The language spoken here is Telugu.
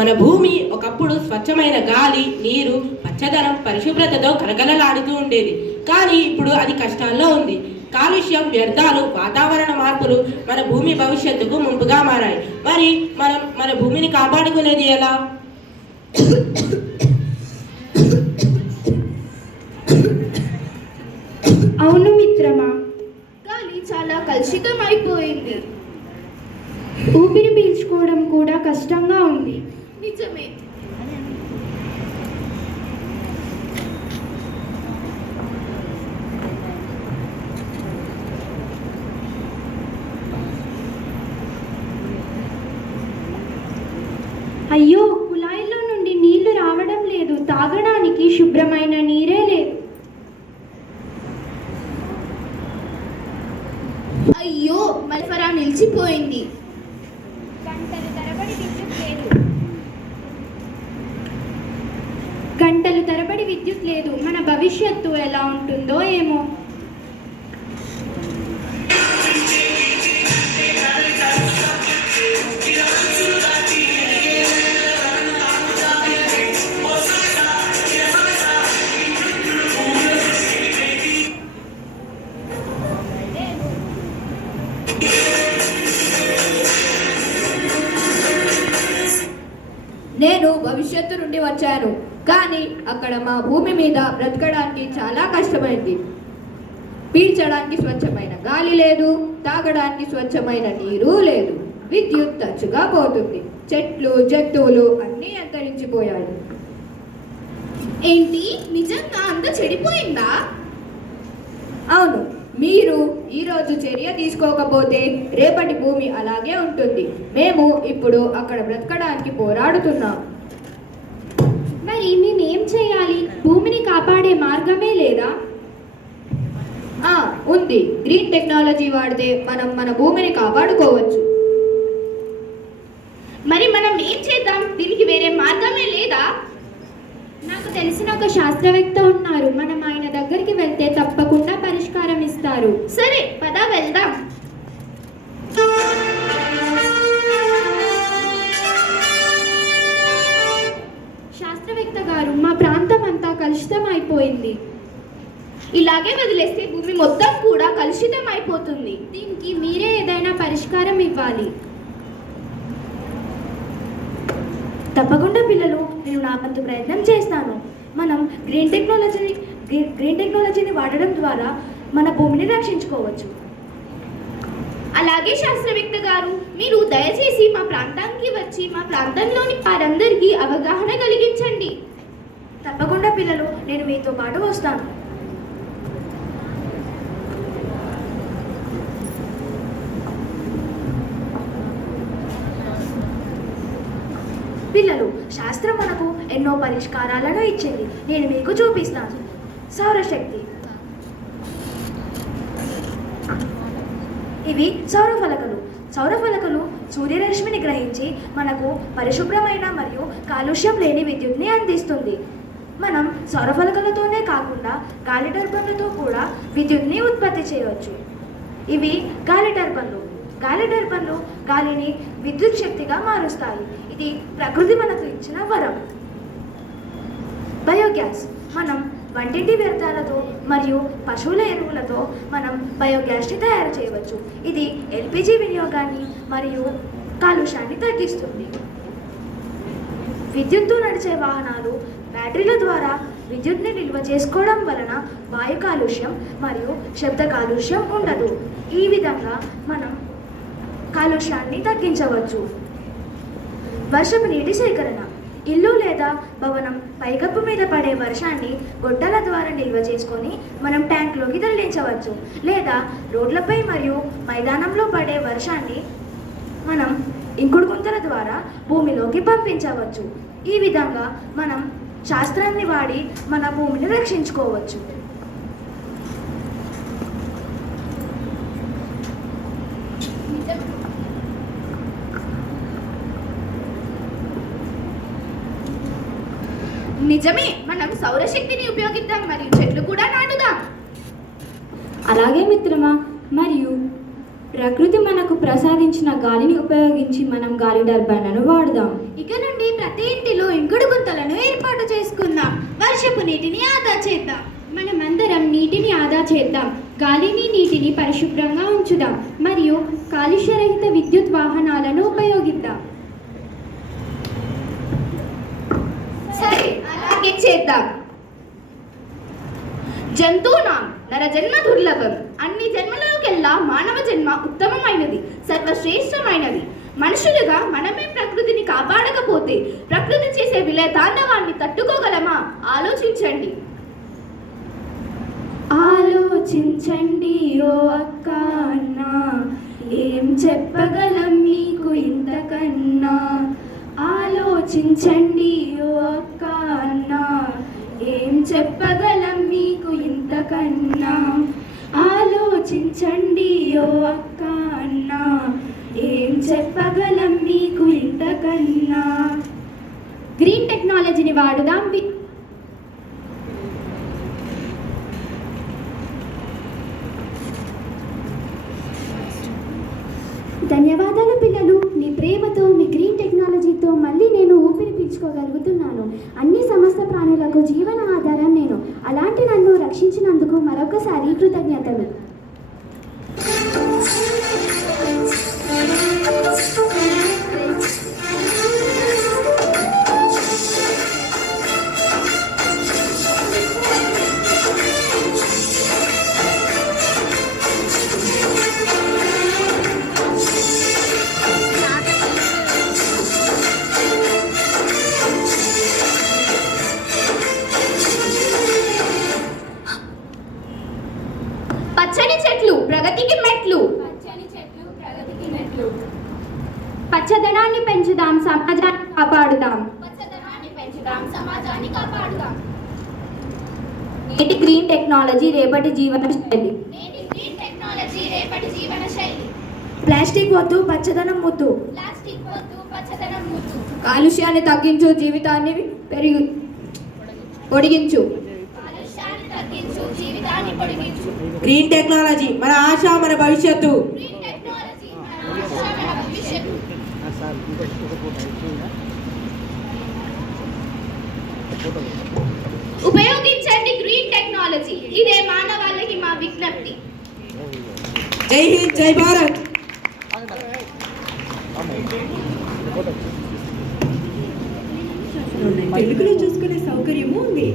మన భూమి ఒకప్పుడు స్వచ్ఛమైన గాలి, నీరు, పచ్చదనం, పరిశుభ్రతతో కలకలలాడుతూ ఉండేది. కానీ ఇప్పుడు అది కష్టాల్లో ఉంది. కాలుష్యం, వ్యర్థాలు, వాతావరణ మార్పులు మన భూమి భవిష్యత్తుకు ముంపుగా మారాయి. మరి మనం మన భూమిని కాపాడుకునేది ఎలా? అవును మిత్రమా, గాలి చాలా కలుషితం అయిపోయింది. ఊపిరి పీల్చుకోవడం కూడా కష్టంగా ఉంది. నిజమే. అయ్యో, కుళాయిలో నుండి నీళ్లు రావడం లేదు. తాగడానికి శుభ్రమైన నీరే లేదు. అయ్యో, మల్ఫరా నిలిచిపోయింది. గంటలు తరబడి విద్యుత్ లేదు. మన భవిష్యత్తు ఎలా ఉంటుందో ఏమో. నేను భవిష్యత్తు నుండి వచ్చాను, కానీ అక్కడ మా భూమి మీద బ్రతకడానికి చాలా కష్టమైంది. పీల్చడానికి స్వచ్ఛమైన గాలి లేదు, తాగడానికి స్వచ్ఛమైన నీరు లేదు. విద్యుత్ తరచుగా పోతుంది. చెట్లు, జంతువులు అన్నీ అంతరించిపోయాయి. ఏంటి, నిజంగా అంత చెడిపోయిందా? అవును, మీరు ఈరోజు చర్య తీసుకోకపోతే రేపటి భూమి అలాగే ఉంటుంది. మేము ఇప్పుడు అక్కడ బ్రతకడానికి పోరాడుతున్నాం. మరి మేమేం చేయాలి? భూమిని కాపాడే మార్గమే లేదా? ఉంది. గ్రీన్ టెక్నాలజీ వాడితే మనం మన భూమిని కాపాడుకోవచ్చు. మరి మనం ఏం చేద్దాం? దీనికి వేరే మార్గమే లేదా? నాకు తెలిసిన ఒక శాస్త్రవేత్త ఉన్నారు. మనం ఆయన దగ్గరికి వెళ్తే తప్పకుండా పరిష్కారం ఇస్తారు. సరే, పద వెళ్దాం. శాస్త్రవేత్త గారు, మా ప్రాంతం అంతా కలుషితం అయిపోయింది. ఇలాగే వదిలేస్తే భూమి మొత్తం కూడా కలుషితం అయిపోతుంది. దీనికి మీరే ఏదైనా పరిష్కారం ఇవ్వాలి. తప్పకుండా పిల్లలు, నేను నా వంతు ప్రయత్నం చేస్తాను. మనం గ్రీన్ టెక్నాలజీని వాడడం ద్వారా మన భూమిని రక్షించుకోవచ్చు. అలాగే శాస్త్రవేత్త గారు, మీరు దయచేసి మా ప్రాంతానికి వచ్చి మా ప్రాంతంలోని వారందరికీ అవగాహన కలిగించండి. తప్పకుండా పిల్లలు, నేను మీతో పాటు వస్తాను. పిల్లలు, శాస్త్రం మనకు ఎన్నో పరిష్కారాలను ఇచ్చింది. నేను మీకు చూపిస్తాను. సౌరశక్తి. ఇవి సౌరఫలకలు. సౌరఫలకలు సూర్యరశ్మిని గ్రహించి మనకు పరిశుభ్రమైన మరియు కాలుష్యం లేని విద్యుత్ని అందిస్తుంది. మనం సౌరఫలకలతోనే కాకుండా గాలి టర్బైన్లతో కూడా విద్యుత్ని ఉత్పత్తి చేయవచ్చు. ఇవి గాలి టర్బైన్లు. గాలి టర్బైన్లు గాలిని విద్యుత్ శక్తిగా మారుస్తాయి. ఇది ప్రకృతి మనకు ఇచ్చిన వరం. బయోగ్యాస్. మనం వంటింటి వ్యర్థాలతో మరియు పశువుల ఎరువులతో మనం బయోగ్యాస్ని తయారు చేయవచ్చు. ఇది ఎల్పిజి వినియోగాన్ని మరియు కాలుష్యాన్ని తగ్గిస్తుంది. విద్యుత్తో నడిచే వాహనాలు బ్యాటరీల ద్వారా విద్యుత్ని నిల్వ చేసుకోవడం వలన వాయు కాలుష్యం మరియు శబ్ద కాలుష్యం ఉండదు. ఈ విధంగా మనం కాలుష్యాన్ని తగ్గించవచ్చు. వర్షపు నీటి సేకరణ. ఇల్లు లేదా భవనం పైకప్పు మీద పడే వర్షాన్ని గొట్టాల ద్వారా నిల్వ చేసుకొని మనం ట్యాంక్లోకి తరలించవచ్చు. లేదా రోడ్లపై మరియు మైదానంలో పడే వర్షాన్ని మనం ఇంకుడు గుంతల ద్వారా భూమిలోకి పంపించవచ్చు. ఈ విధంగా మనం శాస్త్రాన్ని వాడి మన భూమిని రక్షించుకోవచ్చు. నిజమే, మనం సౌరశక్తిని ఉపయోగిద్దాం మరియు చెట్లు కూడా నాటుదాం. అలాగే మిత్రమా, మరియు ప్రకృతి మనకు ప్రసాదించిన గాలిని ఉపయోగించి మనం గాలి టర్బైన్లను వాడదాం. ఇక నుండి ప్రతి ఇంకుడు గుంతలను ఏర్పాటు చేసుకుందాం. వర్షపు నీటిని ఆదా చేద్దాం. మనమందరం నీటిని ఆదా చేద్దాం. గాలిని నీటిని పరిశుభ్రంగా ఉంచుదాం మరియు కాలుష్యరహిత విద్యుత్ వాహనాలను ఉపయోగిద్దాం. సరే, అలాగే చేద్దాం. జంతువునాం నరజన్మ దుర్లభం. అన్ని జన్మలలోకెల్లా మానవ జన్మ ఉత్తమమైనది, సర్వశ్రేష్టమైనది. మనుషులుగా మనమే ప్రకృతిని కాపాడకపోతే ప్రకృతి చేసే విలయ తాండవాన్ని తట్టుకోగలమా? ఆలోచించండి. ఆలోచించండి ఓ అక్క అన్న, ఏం చెప్పగలం మీకు ఇంతకన్నా. ఆలోచించండి ఓ అక్క అన్న, ఏం చెప్పగలం మీకు ఇంతకన్నా. ఆలోచించండి ఓ అక్క అన్న, ఏం చెప్పగలం మీకు ఇంతకన్నా. గ్రీన్ టెక్నాలజీని వాడుదాం. ధన్యవాదాలు పిల్లలు. మీ ప్రేమతో, మీ గ్రీన్ టెక్నాలజీతో మళ్ళీ నేను ఊపిరి పీల్చుకోగలుగుతున్నాను. అన్ని సమస్త ప్రాణులకు జీవన ఆధారం నేను. అలాంటి నన్ను రక్షించినందుకు మరొకసారి కృతజ్ఞతలు. పచ్చని చెట్లు ప్రగతికి మెట్లు. పచ్చదనాన్ని పెంచుదాం, సమాజాన్ని కాపాడుదాం. నేటి గ్రీన్ టెక్నాలజీ రేపటి జీవన శైలి. ప్లాస్టిక్ వద్దు, పచ్చదనం ముద్దు. కాలుష్యాన్ని తగ్గించు, జీవితాన్ని పొడిగించు. గ్రీన్ టెక్నాలజీ మన ఆశ, మన భవిష్యత్తు. ఉపయోగించండి గ్రీన్ టెక్నాలజీ. ఇదే మానవాళికి మా విజ్ఞప్తి. జై హింద్, జై భారత్. తెలుగులో చూసుకునే సౌకర్యము ఉంది.